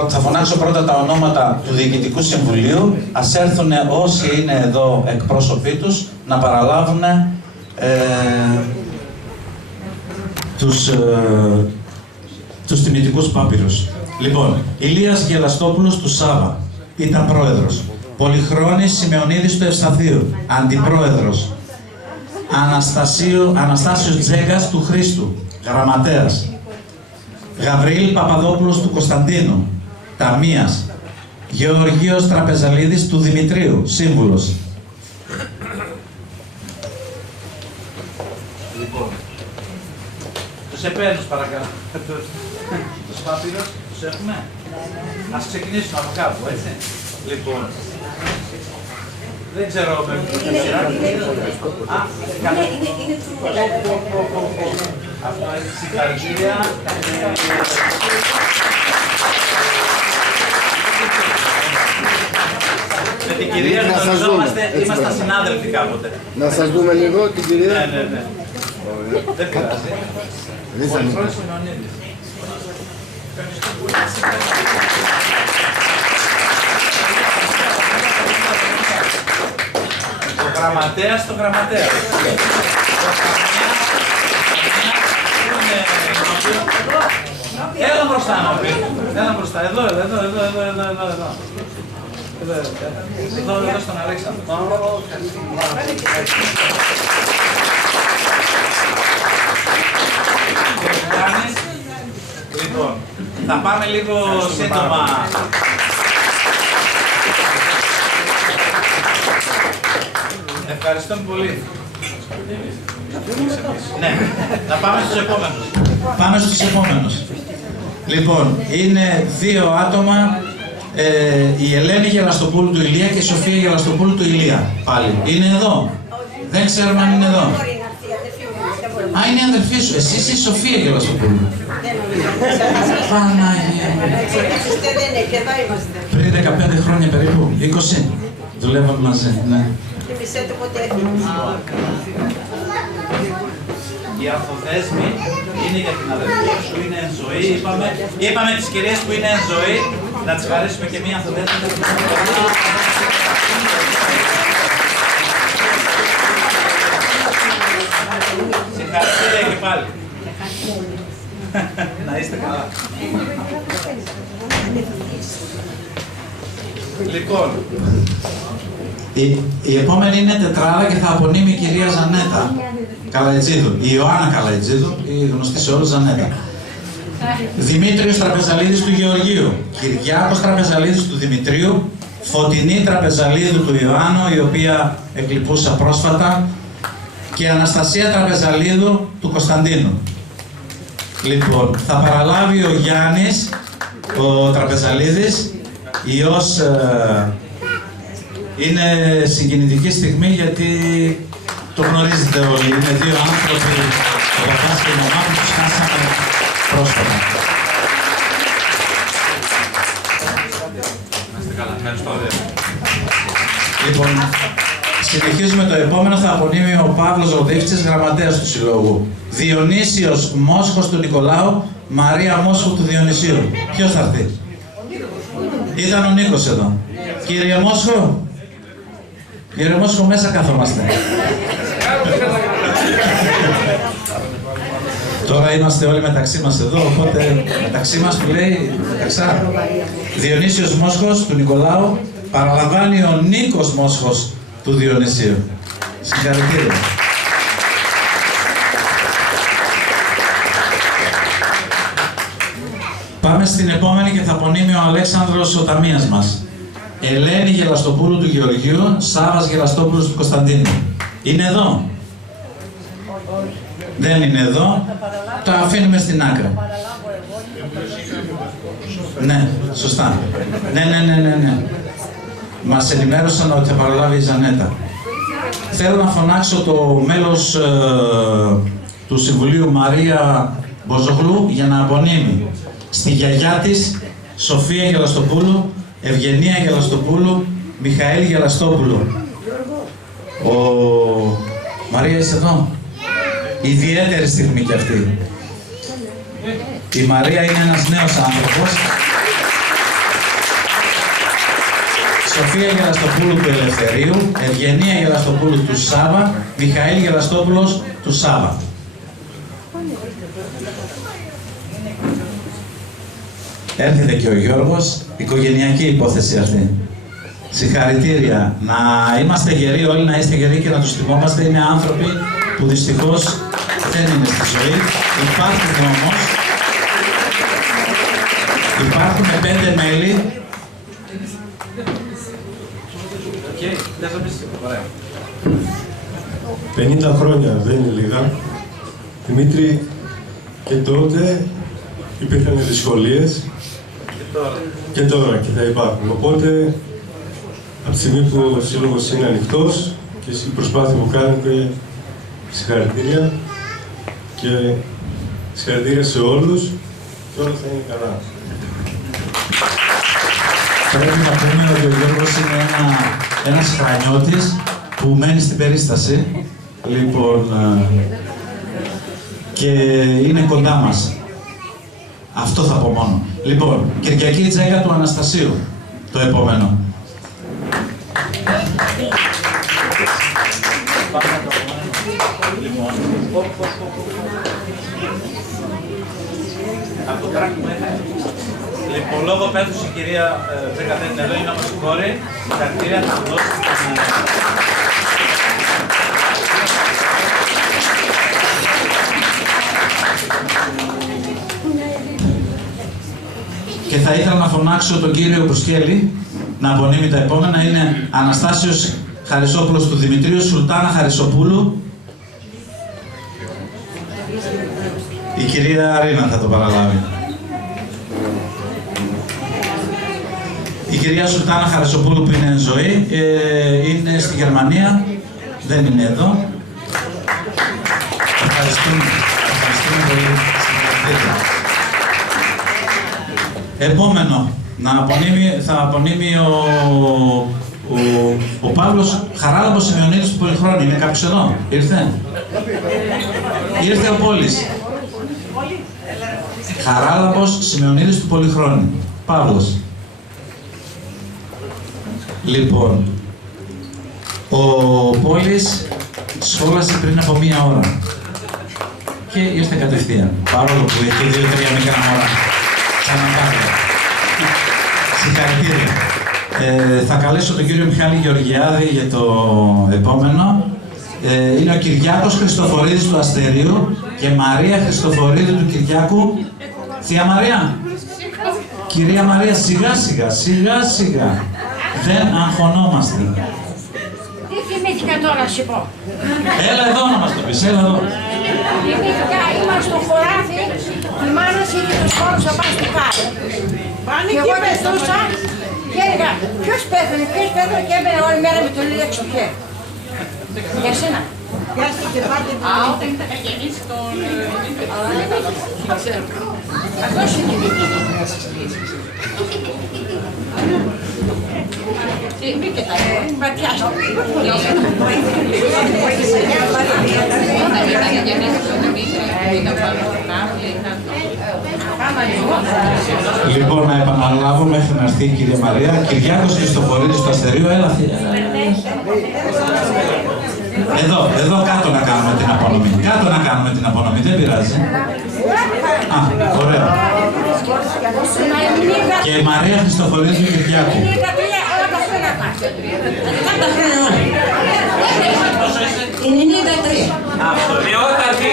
θα φωνάξω πρώτα τα ονόματα του Διοικητικού Συμβουλίου, ας έρθουν όσοι είναι εδώ εκπρόσωποι τους να παραλάβουν τους τιμητικούς πάπυρους. Λοιπόν, Ηλίας Γελαστόπουλος του Σάβα ήταν πρόεδρος. Πολυχρόνης Σημεωνίδης του Ευσταθείου, αντιπρόεδρος. Αναστάσιος Τζέγκας του Χρήστου, γραμματέας. Γαβρίλ Παπαδόπουλος του Κωνσταντίνου, ταμείας. Γεωργίος Τραπεζαλίδης του Δημητρίου, σύμβουλος. Λοιπόν, τους επένους παρακαλώ. Τους πάπυρους, τους έχουμε. Ας ξεκινήσουμε από κάπου, έτσι. Λοιπόν, δεν ξέρω με ποιο σειρά. Αυτό είναι συγχαρητήρια. Με την κυρία γνωριζόμαστε, ήμασταν συνάδελφοι κάποτε. Να σας δούμε λίγο την κυρία. Ναι. Δεν πειράζει. Πολυχρόνης Σημεωνίδης. Το γραμματέα στο γραμματέα. Έλα μπροστά να πει. Έλα μπροστά. Εδώ στον Αλέξανδρο. Λοιπόν, θα πάμε λίγο σύντομα. Ευχαριστώ πολύ. Ναι, να πάμε στους επόμενους. Πάμε στους επόμενους. Λοιπόν, είναι 2 άτομα, η Ελένη Γελαστοπούλου του Ηλία και η Σοφία Γελαστοπούλου του Ηλία. Πάλι. Είναι εδώ. Δεν ξέρουμε αν είναι εδώ. Α, είναι η αδερφή σου. Εσύ είσαι η Σοφία Γελαστοπούλου. Παναγία. Πριν 15 χρόνια περίπου, 20, δουλεύαμε μαζί, ναι. Η Ανθοδέσμη είναι για την αδερφή σου, είναι εν ζωή. Είπαμε τις κυρίες που είναι εν ζωή να τις χαρίσουμε και μία Ανθοδέσμη. Συγχαρητήρια και πάλι. Να είστε καλά. Λοιπόν, η επόμενη είναι τετράδα και θα απονείμει η κυρία Ζανέτα Καλαϊτζίδου, η Ιωάννα Καλαϊτζίδου, η γνωστή σε όλους Ζανέτα. Δημήτριος Τραπεζαλίδης του Γεωργίου, Κυριάκος Τραπεζαλίδης του Δημητρίου, Φωτεινή Τραπεζαλίδου του Ιωάννου, η οποία εκλειπούσα πρόσφατα, και Αναστασία Τραπεζαλίδου του Κωνσταντίνου. Λοιπόν, θα παραλάβει ο Γιάννης, ο Τραπεζαλίδης, ιός είναι συγκινητική στιγμή γιατί το γνωρίζετε όλοι. Είναι δύο άνθρωποι, ο παπάς και η μαμά, που τους χάσαμε πρόσφατα. Λοιπόν, συνεχίζουμε το επόμενο, θα απονείμει ο Παύλος Ροδίφτσης, γραμματέας του Συλλόγου. Διονύσιος Μόσχος του Νικολάου, Μαρία Μόσχου του Διονυσίου. Ποιος θα έρθει? Ήταν ο Νίκος εδώ. Κύριε Μόσχο, κύριε Μόσχο, μέσα κάθομαστε. Τώρα είμαστε όλοι μεταξύ μας εδώ, οπότε μεταξύ μας που λέει, μεταξά. Διονύσιος Μόσχος του Νικολάου, παραλαμβάνει ο Νίκος Μόσχος του Διονυσίου. Συγχαρητήρια. Πάμε στην επόμενη και θα απονείμει ο Αλέξανδρος ο ταμείας μας. Ελένη Γελαστοπούλου του Γεωργίου, Σάβας Γελαστόπουλος του Κωνσταντίνου. Είναι εδώ? Δεν είναι εδώ. Το αφήνουμε στην άκρη. Ναι, σωστά. Ναι. Μας ενημέρωσαν ότι θα παραλάβει η Ζανέτα. Θέλω να φωνάξω το μέλος του Συμβουλίου Μαρία Μποζογλού για να απονείμει στη γιαγιά της Σοφία Γελαστοπούλου, Ευγενία Γελαστοπούλου, Μιχαήλ Γελαστόπουλο. Μαρία, είσαι εδώ? Ιδιαίτερη στιγμή κι αυτή. Η Μαρία είναι ένας νέος άνθρωπος. Σοφία Γελαστοπούλου του Ελευθερίου, Ευγενία Γελαστοπούλου του Σάβα, Μιχαήλ Γελαστόπουλος του Σάβα. Έρχεται και ο Γιώργος, οικογενειακή υπόθεση αυτή. Συγχαρητήρια. Να είμαστε γεροί όλοι, να είστε γεροί και να τους θυμόμαστε. Είναι άνθρωποι που δυστυχώς δεν είναι στη ζωή. Υπάρχουν όμως. Υπάρχουν 5 μέλη. 50 χρόνια δεν είναι λίγα. Δημήτρη, και τότε υπήρχαν δυσκολίες και τώρα και θα υπάρχουν. Οπότε, από τη στιγμή που ο Σύλλογος είναι ανοιχτός και η προσπάθεια που κάνετε, συγχαρητήρια και συγχαρητήρια σε όλους και όλα θα είναι καλά. Πρέπει να πούμε ότι ο Γιώργος είναι ένας χρανιώτης που μένει στην περίσταση. Λοιπόν, και είναι κοντά μας. Αυτό θα πω μόνο. Λοιπόν, Κυριακή Τζέκα του Αναστασίου, το επόμενο. Λοιπόν, λόγω πέθους η κυρία Τζέκα δεν είναι εδώ, είναι όμως η κόρη. Συγχαρητήρια, θα δώσει στην... Και θα ήθελα να φωνάξω τον κύριο Μπρουσκέλη να απονείμει τα επόμενα. Είναι Αναστάσιος Χαρισόπουλος του Δημητρίου, Σουλτάνα Χαρισοπούλου. Η κυρία Αρίνα θα το παραλάβει. Η κυρία Σουλτάνα Χαρισοπούλου που είναι εν ζωή, είναι στη Γερμανία, δεν είναι εδώ. Ευχαριστούμε. Ευχαριστούμε πολύ. Επόμενο, θα απονείμει ο Παύλος Χαράλαμπος Σημειονίδης του Πολυχρόνη. Είναι κάποιος εδώ? Ήρθε? Ήρθε ο Πόλης. Χαράλαμπος Σημειονίδης του Πολυχρόνη. Παύλος. Λοιπόν, ο Πόλης σχόλασε πριν από 1 ώρα και ήρθε κατευθείαν, παρόλο που έχει 2-3 μικρά ώρα. Συγχαρητήρια. Θα καλέσω τον κύριο Μιχάλη Γεωργιάδη για το επόμενο. Είναι ο Κυριάκος Χριστοφορίδης του Αστερίου και Μαρία Χριστοφορίδη του Κυριάκου. Θεία Μαρία. Κυρία Μαρία, σιγά σιγά. Δεν αγχωνόμαστε. Τι θυμήθηκα τώρα να σου πω. Έλα εδώ να μας το πεις, έλα εδώ. Θυμήθηκα, ήμουν στο χωράφι, η μάνα είχε τους χώρους να πάει στη χάρη. Και εγώ πετούσα και έλεγα ποιος πέθανε και έμπαινα όλη μέρα με το λίδι στο χέρι. Για σένα. Όταν ήταν γεννήσει τον... Αυτός είναι η μπήκε τα μπατιάστο. Λοιπόν, να επαναλάβω μέχρι να έρθει η κυρία Μαρία. Κυριάκος Χριστοφορίδης του Αστερίου, έλα θεία. Εδώ κάτω να κάνουμε την απονομή. Κάτω να κάνουμε την απονομή, δεν πειράζει. Α, ωραίο. Και η Μαρία Χριστοφορίδη του Κυριάκου. 93. Αυτοδιότατη.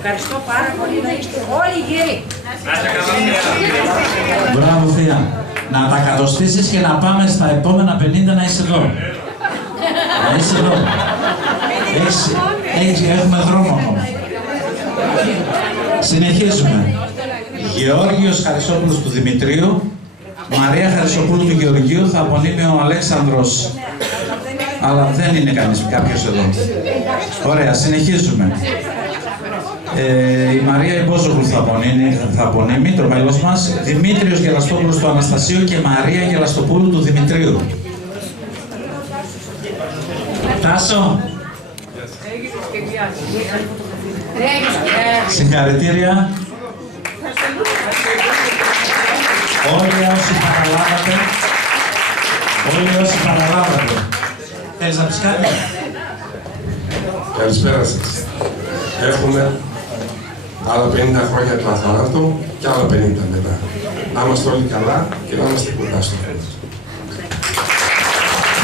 Ευχαριστώ πάρα πολύ να είστε όλοι γύρι. Μπράβο θεία. Να τα κατοστήσεις και να πάμε στα επόμενα 50 να είσαι εδώ. Να είσαι εδώ. Έχουμε δρόμο ακόμα. Συνεχίζουμε. Γεώργιος Χαρισόπουλος του Δημητρίου, Μαρία Χαρισοπούλου του Γεωργίου, θα απονείμει ο Αλέξανδρος. Αλλά δεν είναι κάποιος εδώ. Ωραία, συνεχίζουμε. Η Μαρία Ιμπόζογλου θα απονείμει, το μέλος μας, Δημήτριος Γελαστόπουλος του Αναστασίου και Μαρία Γελαστοπούλου του Δημητρίου. Τάσο. Συγχαρητήρια. Όλοι όσοι παραλάβατε. Θέλεις να πεις κάτι? Καλησπέρα σας. Έχουμε άλλα 50 χρόνια του αθάνατο και άλλα 50 μετά. Να είμαστε όλοι καλά και να είμαστε κοντά στο τέλος.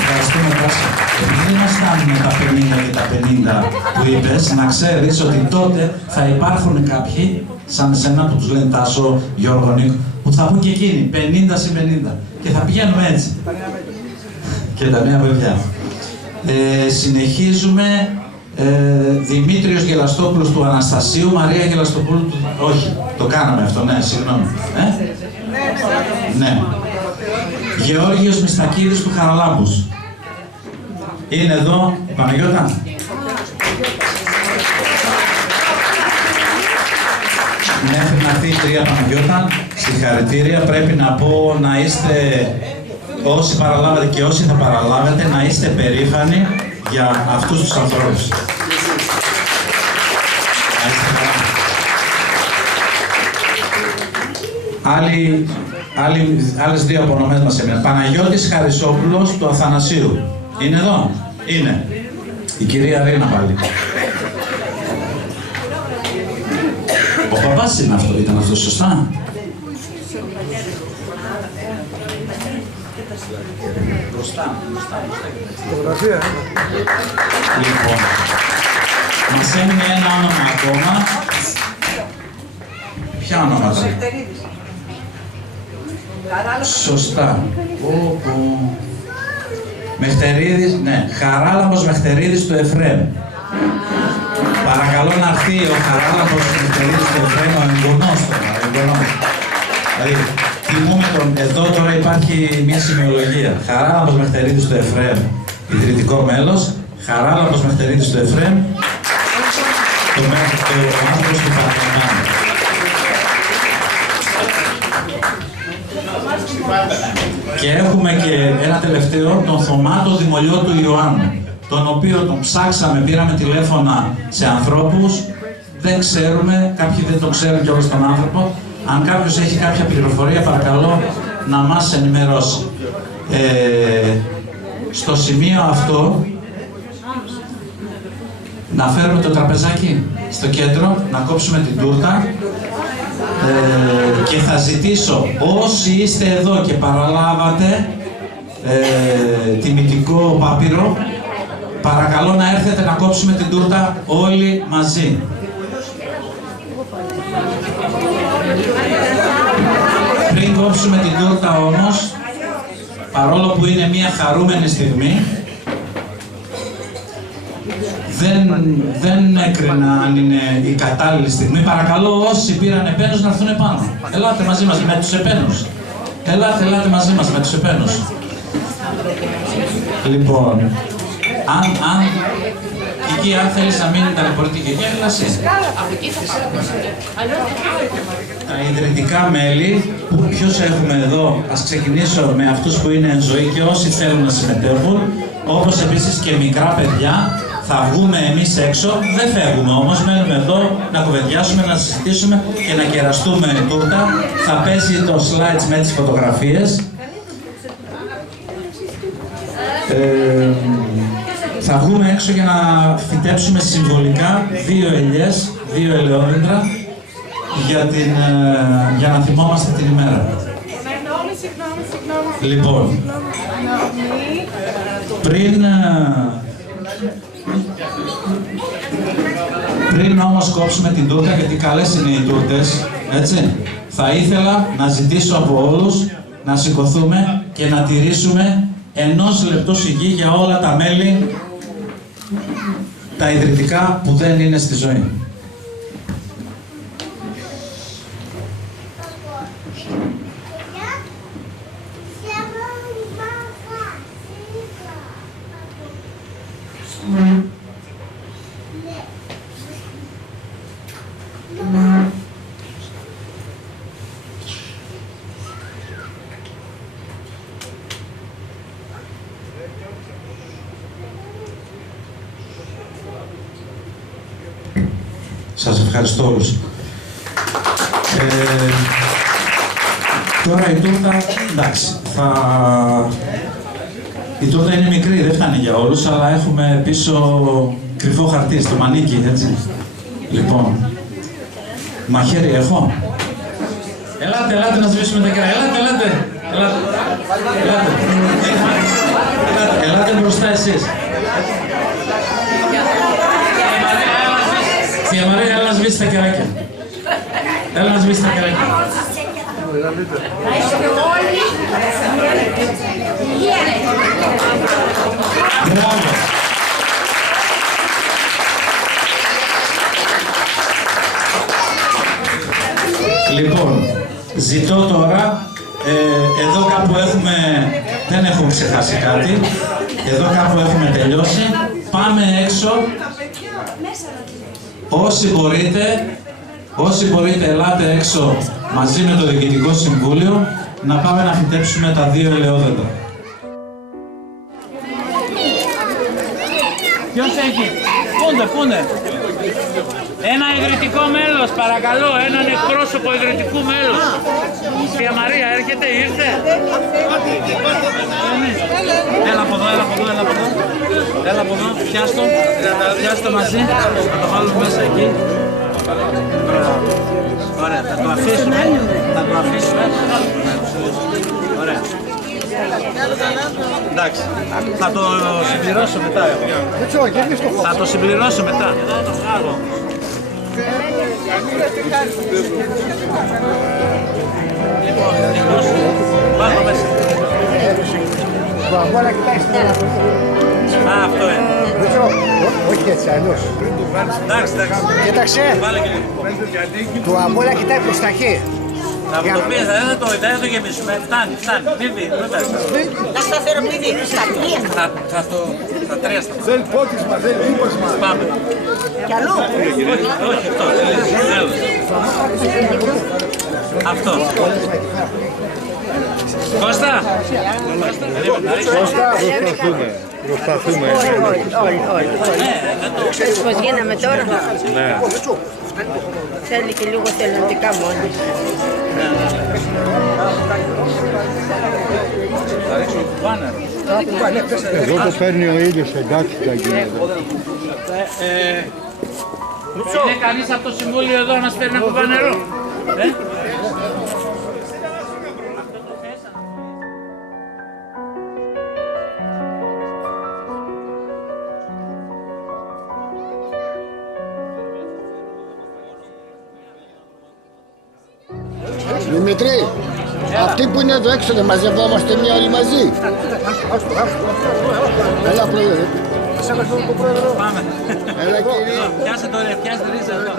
Ευχαριστούμε, Τάσο. Επειδή μας φτάνουν τα 50 και τα 50 που είπες, να ξέρεις ότι τότε θα υπάρχουν κάποιοι, σαν εσένα που τους λένε Τάσο, Γιώργο, Νίκο, που θα πούν και εκείνοι 50 συν 50 και θα πηγαίνουμε έτσι. Και τα νέα παιδιά. Συνεχίζουμε. Δημήτριος Γελαστόπουλος του Αναστασίου, Μαρία Γελαστοπούλου του... Όχι, το κάναμε αυτό, ναι, συγγνώμη. Ναι. Γεώργιος Μιστακίδης του Χαραλάμπους. Είναι εδώ η Παναγιώτα. Μέχρι να έρθει η κυρία Παναγιώτα, συγχαρητήρια. Πρέπει να πω να είστε, όσοι παραλάβατε και όσοι θα παραλάβετε, να είστε περήφανοι για αυτούς τους ανθρώπους. Άλλες δύο απονομές μας έμειναν. Παναγιώτης Χαρισόπουλος του Αθανασίου. Είναι εδώ? Είναι. Η κυρία Ρίνα πάλι. Ο παπάς είναι αυτό, ήταν αυτό σωστά? Μπροστά. Λοιπόν, μας έμεινε ένα όνομα ακόμα. Ποια ονόματα? Σωστά. Μεχτερίδης, ναι. Χαράλαμπος Μεχτερίδης του Εφραίμ. Παρακαλώ να έρθει ο Χαράλαμπος Μεχτερίδης του Εφραίμ, ο εγγονός τώρα, ο εγγονός. Δηλαδή, τιμούμε τον, εδώ τώρα υπάρχει μια σημειολογία. Χαράλαμπος Μεχτερίδης του Εφραίμ, ιδρυτικό μέλος. Χαράλαμπος Μεχτερίδης του Εφραίμ, το άνθρωπος του Παρθενάνου. Και έχουμε και ένα τελευταίο, τον Θωμάτο Δημολιό του Ιωάννου, τον οποίο τον ψάξαμε, πήραμε τηλέφωνα σε ανθρώπους, δεν ξέρουμε, κάποιοι δεν το ξέρουν κιόλας τον άνθρωπο. Αν κάποιος έχει κάποια πληροφορία, παρακαλώ να μας ενημερώσει. Στο σημείο αυτό, να φέρουμε το τραπεζάκι στο κέντρο, να κόψουμε την τούρτα και θα ζητήσω όσοι είστε εδώ και παραλάβατε τιμητικό πάπυρο, παρακαλώ να έρθετε να κόψουμε την τούρτα όλοι μαζί. Πριν κόψουμε την τούρτα όμως, παρόλο που είναι μια χαρούμενη στιγμή, δεν έκρινα αν είναι η κατάλληλη στιγμή. Παρακαλώ όσοι πήραν επένους να έρθουν επάνω. Ελάτε μαζί μας με τους επένους. Ελάτε μαζί μας με τους επένους. Λοιπόν, Κική, αν θέλεις να μείνει ταλαιπωρητική, έλα εσύ. Τα ιδρυτικά μέλη, ποιους έχουμε εδώ, ας ξεκινήσω με αυτούς που είναι εν ζωή και όσοι θέλουν να συμμετέχουν, όπως επίσης και μικρά παιδιά. Θα βγούμε εμείς έξω, δεν φεύγουμε όμως, μένουμε εδώ να κουβεντιάσουμε, να συζητήσουμε και να κεραστούμε τούρτα. Θα παίζει το slides με τις φωτογραφίες. Θα βγούμε έξω για να φυτέψουμε συμβολικά 2 ελιές, 2 ελαιόδεντρα για να θυμόμαστε την ημέρα. Λοιπόν, πριν όμως κόψουμε την τούρτα, γιατί καλές είναι οι τούρτες, έτσι, θα ήθελα να ζητήσω από όλους να σηκωθούμε και να τηρήσουμε 1 λεπτό σιγή για όλα τα μέλη, τα ιδρυτικά που δεν είναι στη ζωή. Σας ευχαριστώ όλους. Τώρα η τούρτα, εντάξει, η τούρτα είναι μικρή, δεν φτάνει για όλους, αλλά έχουμε πίσω κρυφό χαρτί στο μανίκι, έτσι. Λοιπόν, μαχαίρι έχω. Ελάτε να σβήσουμε τα κεράκια. Ελάτε μπροστά εσείς. Θεία Μαρία, έλα να σβήσεις τα κεράκια. Να είστε όλοι Μπράβο. Λοιπόν, ζητώ τώρα, εδώ κάπου δεν έχουμε ξεχάσει κάτι, εδώ κάπου έχουμε τελειώσει, πάμε έξω, όσοι μπορείτε ελάτε έξω μαζί με το Διοικητικό Συμβούλιο να πάμε να φυτέψουμε τα 2 ελαιόδεντρα. Ποιος έχει? Πούντε. Ένα ιδρυτικό μέλος, παρακαλώ, έναν εκπρόσωπο ιδρυτικού μέλους. Θεία Μαρία, ήρθε. Έλα από εδώ, πιάστο μαζί, θα το βάλουμε μέσα εκεί. Ωραία, θα το αφήσουμε. Ωραία. Εντάξει, θα το συμπληρώσω μετά. Θα το συμπληρώσω μετά. Βάλω μέσα. Α, αυτό είναι. Όχι έτσι, αλλιώς. Εντάξει, εντάξει. Κοίταξε, Βάλε και λίγο. το αμπόλα κοιτάει προς τα χέρια. Θα μου το πεις, δεν το γεμίσουμε. Φτάνει. Μην δει. Να σταθεροποιηθεί. Θα τρέστε. Θέλει πότισμα, θέλει λίπασμα. Πάμε. Κι αλλού. Όχι αυτό. Αυτό. Κώστα. Προσπαθούμε. Ξέρεις πως γίναμε τώρα. Θέλει και λίγο θελοντικά μόνοι. Εδώ το παίρνει ο ήλιος, εντάξει θα γίνει. Είναι κανείς από το Συμβούλιο εδώ να μας φέρει ένα κουβά νερό. Δημητρή, αυτοί που είναι εδώ έξω δεν μαζευόμαστε μια όλοι μαζί. Έλα πρόεδρε. Πάμε. Έλα κύριε. Πιάσε το ρίζα εδώ.